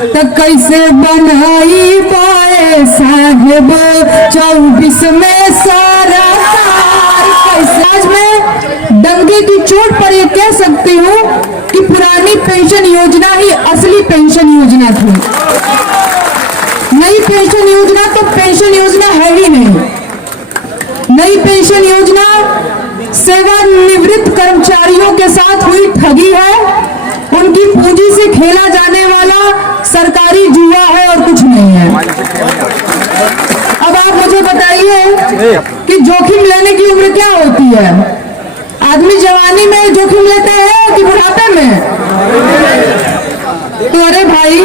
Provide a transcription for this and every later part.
तो कैसे बनाई पाए साहेब 24 में सारा आज में डंके की चोट पर ये कह सकती हूँ कि पुरानी पेंशन योजना ही असली पेंशन योजना थी। नई पेंशन योजना तो पेंशन योजना है ही नहीं। नई पेंशन योजना सेवानिवृत्त कर्मचारियों के साथ हुई ठगी है, उनकी पूंजी से खेला जाने वाला सरकारी जुआ है और कुछ नहीं है। अब आप मुझे बताइए कि जोखिम लेने की उम्र क्या होती है? आदमी जवानी में जोखिम लेता है कि बुढ़ापे में? तो अरे भाई,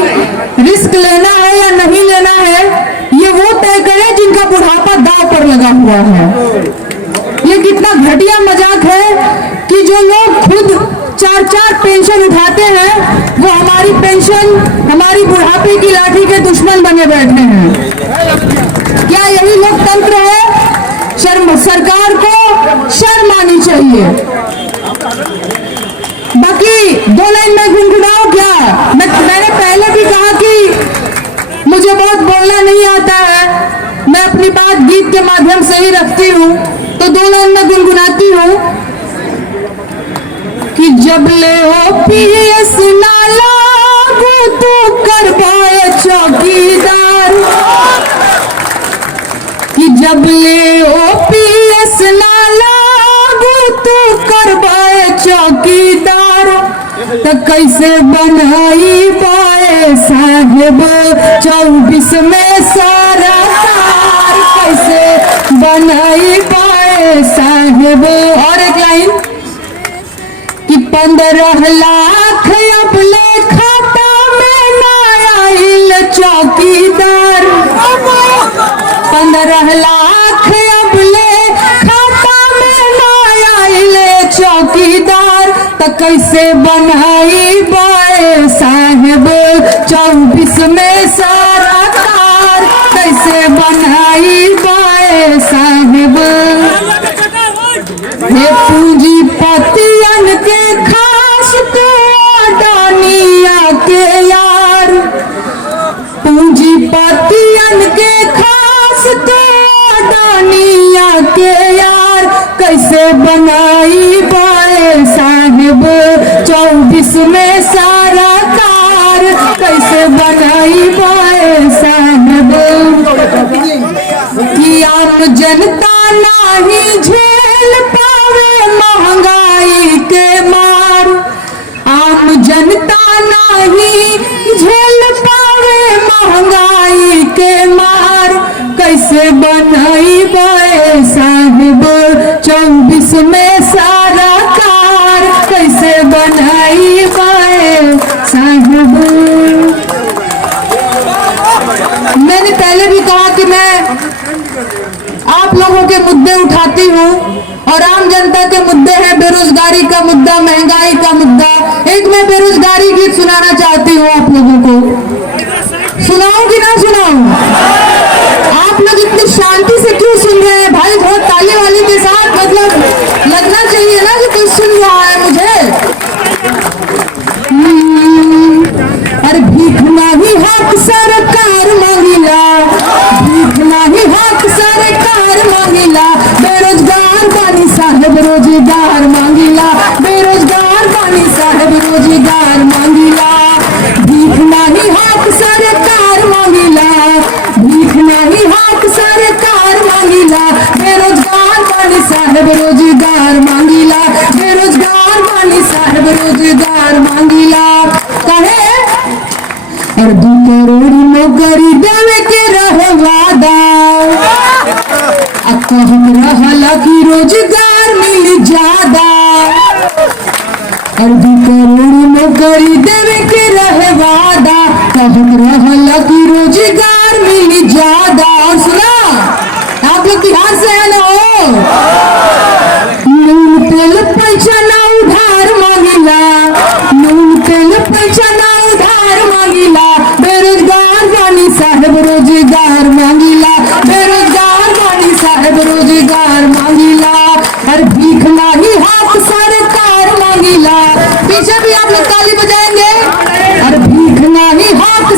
रिस्क लेना है या नहीं लेना है ये वो तय करे जिनका बुढ़ापा दांव पर लगा हुआ है। ये कितना घटिया मजाक है कि जो लोग खुद 4-4 पेंशन उठाते हैं वो हमारी पेंशन, हमारी बुढ़ापे की लाठी के दुश्मन बने बैठे हैं। क्या यही लोकतंत्र है? सरकार को शर्म आनी चाहिए। बाकी 2 लाइन में गुनगुनाओ क्या? मैंने पहले भी कहा कि मुझे बहुत बोलना नहीं आता है, मैं अपनी बात गीत के माध्यम से ही रखती हूँ, तो 2 लाइन में गुनगुनाती हूँ कि जब ले OPS ना लागू तू करवाए चौकीदार, कि जब ले OPS ना लागू तू करवाए चौकीदार, तो कैसे बनाई पाए साहेब 24 में सारा कार, कैसे बनाई पाए साहेब। और एक लाइन कि 15 लाख अब ले खाता में ना आइल चौकीदार, 15 लाख अब ले खाता में ना आइल चौकीदार, तो कैसे बनाई बाए साहेब 24 में सारा कार, कैसे बनाई बाए साहेब। हे पूंजीपतियन के खास तो अडानिया के यार, पूंजीपतियन के खास तो अडानिया के यार, कैसे बनाई बाए साहेब 24 में सारा कार, कैसे बनाई बाए साहेब। कि आम जनता नहीं झेल पावे महंगाई के मार, आम जनता नहीं झेल पावे महंगाई के मार, कैसे बनाई बाए साहेब 24 में सारा कार, कैसे बनाई बाए साहेब। मैंने पहले भी कहा कि मैं आप लोगों के मुद्दे उठाती हूँ और आम जनता के मुद्दे हैं बेरोजगारी का मुद्दा, महंगाई का मुद्दा। एक मैं बेरोजगारी गीत सुनाना चाहती हूँ आप लोगों को। सुनाऊं कि ना सुनाऊं? आप लोग इतनी शांति से क्यों सुन रहे हैं भाई? बहुत ताली वाली के साथ, मतलब लगना चाहिए ना कि कोई सुन रहा है मुझे। अरे भीख नहीं हक सरकार मांगिला, भीख नहीं हक सरकार मांगिला, बेरोजगार बानी साहब रोजगार मांगिला, बेरोजगार बानी साहब रोजगार मांगिला। भीख नहीं हक सरकार मांगिला, भीख नहीं हक सरकार मांगिला, बेरोजगार बानी साहब रोजगार मांगिला, बेरोजगार बानी साहब रोजगार मांगिला। कहे और 2 करोड़ नौकरी देवे के रहे वादा, कहत रहला कि रोजगार मिल ज्यादा, और 2 करोड़ नौकरी देवे के रहे वादा, कहत रहला कि रोजगार मिल ज्यादा। और सुना, आप लोग बिहार से है ना? हो नून तेल पैसा ना उधार मांगिला, नून तेल पैसा ना उधार मांगिला, बेरोजगार बानी साहब रोजगार मांगिला, बेरोजगार बानी साहब रोजगार मांगिला। और भीख नहीं हाथ सरकार मांगिला। पीछे भी आप लोग ताली बजाएंगे। और भीख नहीं हाथ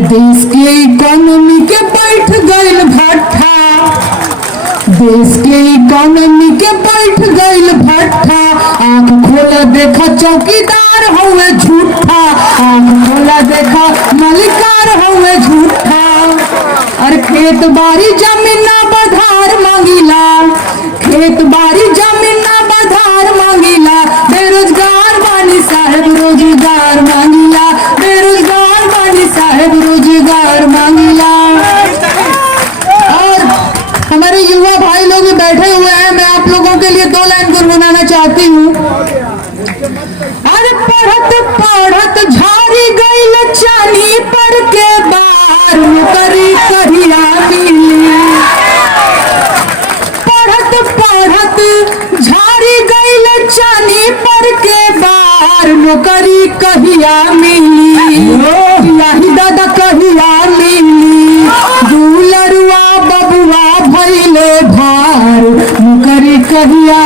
देश के इकोनॉमी के बैठ गइल भट्ठा, देश के इकोनॉमी के बैठ गइल भट्ठा। आंख खोला देखा चौकीदार हुए झूठा, आंख खोला देखा मलिकार हुए झूठा। और खेत बाड़ी जमीन ना बधार मांगिला, खेत बाड़ी जमीन ना बधार मांगिला। बेरोजगार बानी साहेब रोजगार मांगिला, बेरोजगार बानी साहेब रोजगार मांगिला। और हमारे युवा भाई लोग भी बैठे हुए हैं, मैं आप लोगों के लिए 2 लाइन गुनगुनाना चाहती हूँ। अरे पढ़त पढ़त झाड़ी गइल चानी पढ़ के बार नौकरी कहिया मिली। पढ़त पढ़त झाड़ी गइल चानी पढ़ के बार नौकरी कहिया मिली। यही दादा कहिया मिली, दुलरुआ बबुआ भइले भार नौकरी कहिया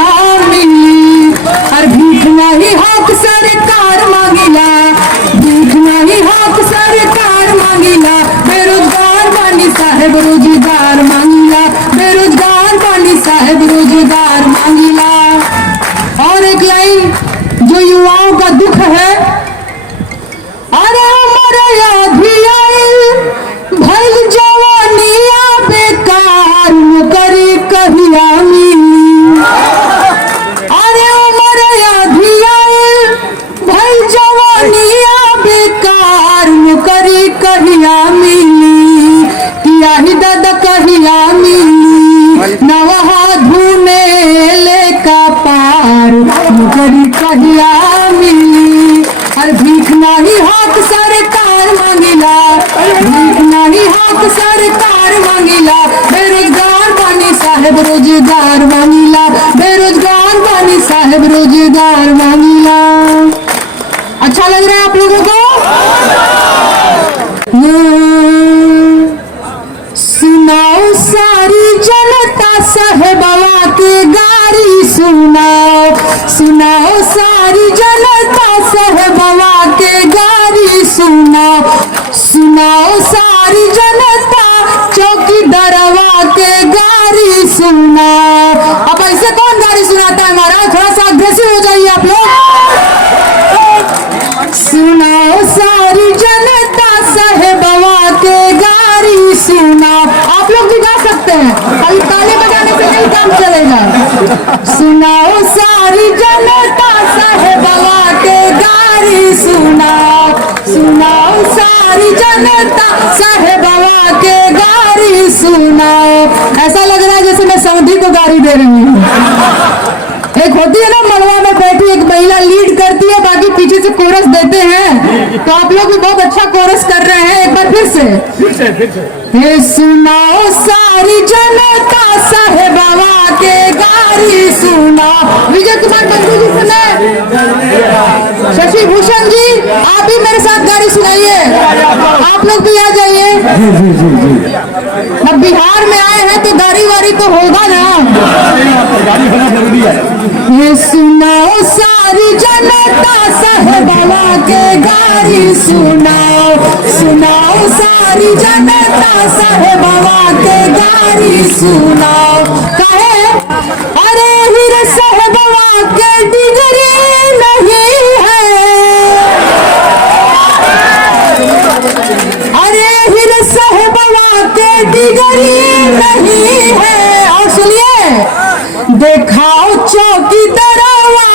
मिली। और भीख नहीं हक सरकार मांगिला, भीख नहीं हक सरकार मांगिला। बेरोजगार बानी साहेब रोजगार मांगिला, बेरोजगार बानी साहेब रोजगार मांगिला। और एक लाइन जो युवाओं का दुख है, अरे हमारा भइल जवानिया बेकार नौकरी कहिया मिली। अरे हमारा भइल जवानिया बेकार नौकरी कहिया मिली। किया ही दादा कहिया मिली, नवहा धुने ले का पार नौकरी कहिया मिली। और भीख नहीं हक सरकार मांगिला, भीख नहीं हक सरकार मांगिला। बेरोजगार बानी साहेब रोजगार मांगिला, बेरोजगार बानी साहेब रोजगार मांगिला। अच्छा लग रहा है आप लोगों को? सुनाओ सारी जनता साहेबवा के गारी सुनाओ, सुनाओ सारी जनता साहेबवा के गारी सुनाओ, सुनाओ सारी जनता चौकीदारवा के गारी सुनाओ। अब ऐसे कौन गारी सुनाता है महाराज? थोड़ा सा अग्रेसिव हो जाइए आप लोग। सुनाओ सारी जनता साहेबवा के गारी सुनाओ। आप लोग भी गा सकते हैं, खाली ताली बजाने से नहीं काम चलेगा। सुनाओ सारी जनता साहेबवा के गारी सुनाओ, सुनाओ सारी जनता साहेबवा के गारी सुनाओ। ऐसा लग रहा है जैसे मैं समधी को गाड़ी दे रही हूँ। एक होती है ना मड़वा में बैठी एक महिला लीड करती है, बाकी पीछे से कोरस देते हैं। तो आप लोग भी बहुत अच्छा कोरस कर रहे हैं। एक बार फिर से हे सुनाओ सारी जनता साहेबवा के गारी सुनाओ। विजय कुमार बंधु जी सुने, शशि भूषण जी आप भी मेरे साथ गाड़ी सुनाइए। आप लोग भी आ जाइए। अब बिहार में आए हैं तो गाड़ी वाड़ी तो होगा ना। ये सुनाओ सारी जनता साहेबवा के गारी सुनाओ, सुनाओ सारी जनता साहेबवा के गारी सुनाओ। कहे अरे हीर साहेबवा के डिग्री नहीं है, अरे हीर साहेबवा के डिग्री नहीं है। और सुनिए, देखाओ चौकीदारवा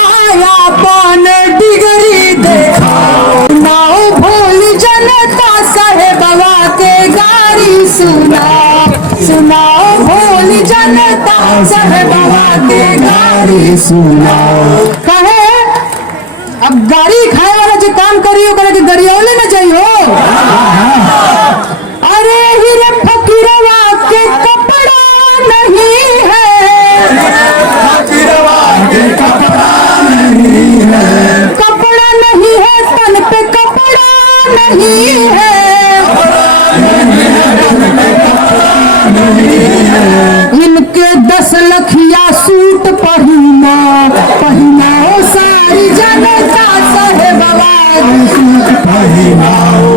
अपन डिग्री देखाओ। नाओ भोल जनता साहेबवा के गारी सुनाओ, सुनाओ भोल जनता साहेबवा के गारी सुनाओ। कहे अब गाड़ी खाए वाला जो काम करियो करे कि गरियौले न जाइयो। अरे हीरे फकीरवा के कपड़ा नहीं है, कपड़ा नहीं है तन पे कपड़ा नहीं है। इनके 10 लखिया सूट पहिना, पहिनाओ सारी जनता साहेबवा सुनाओ,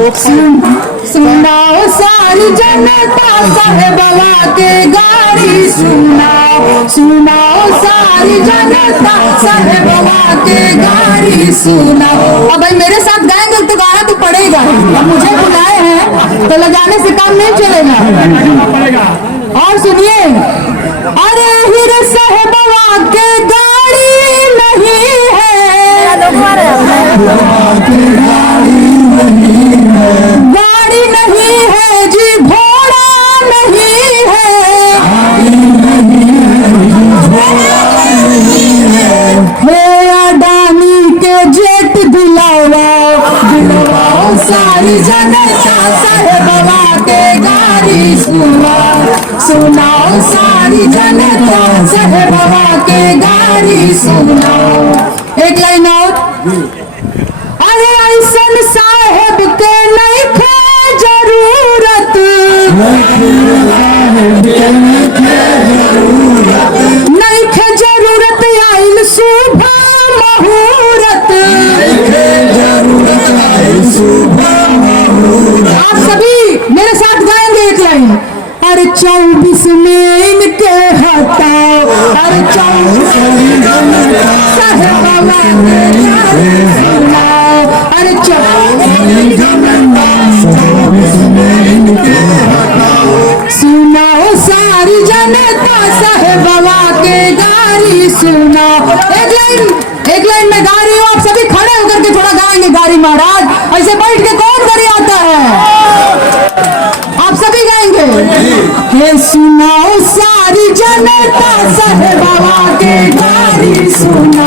सुनाओ सुनाओ सुनाओ सारी जनता साहेब बाबा के गारी सुनाओ। अब भाई मेरे साथ गाएंगे तो गाना तो पड़ेगा, अब मुझे बुलाए हैं तो लगाने से काम नहीं चलेगा। और सुनिए, अरे हीरे साहेब बाबा के गाड़ी नहीं है, गाड़ी नहीं है जी, घोड़ा नहीं है, हे अडानी के जेट दिलाओ दिलाओ सारी जनता साहेब बाबा के गाड़ी सुनाओ सुनाओ सारी जनता साहेब बाबा के गाड़ी सुनाओ। एक लाइन और, अरे ऐसन साहेब के नहीं खे जरूरत, नहीं खे जरूरत आइल सुबह मुहूर्त। आप सभी मेरे साथ गाएंगे एक लाइन, अरे 24 में इनके हटाओ, अरे 24 साहेब बाबा के सुनाओ, अरे 24 सुनाओ सारी जनता साहेब बाबा के गारी सुनाओ। एक लाइन में गा रही हूँ, आप सभी खड़े होकर के थोड़ा गाएंगे गारी महाराज, ऐसे बैठ के कौन गारी आता है, आप सभी गाएंगे। हे सुनाओ सारी जनता साहेब बाबा के गारी सुनाओ।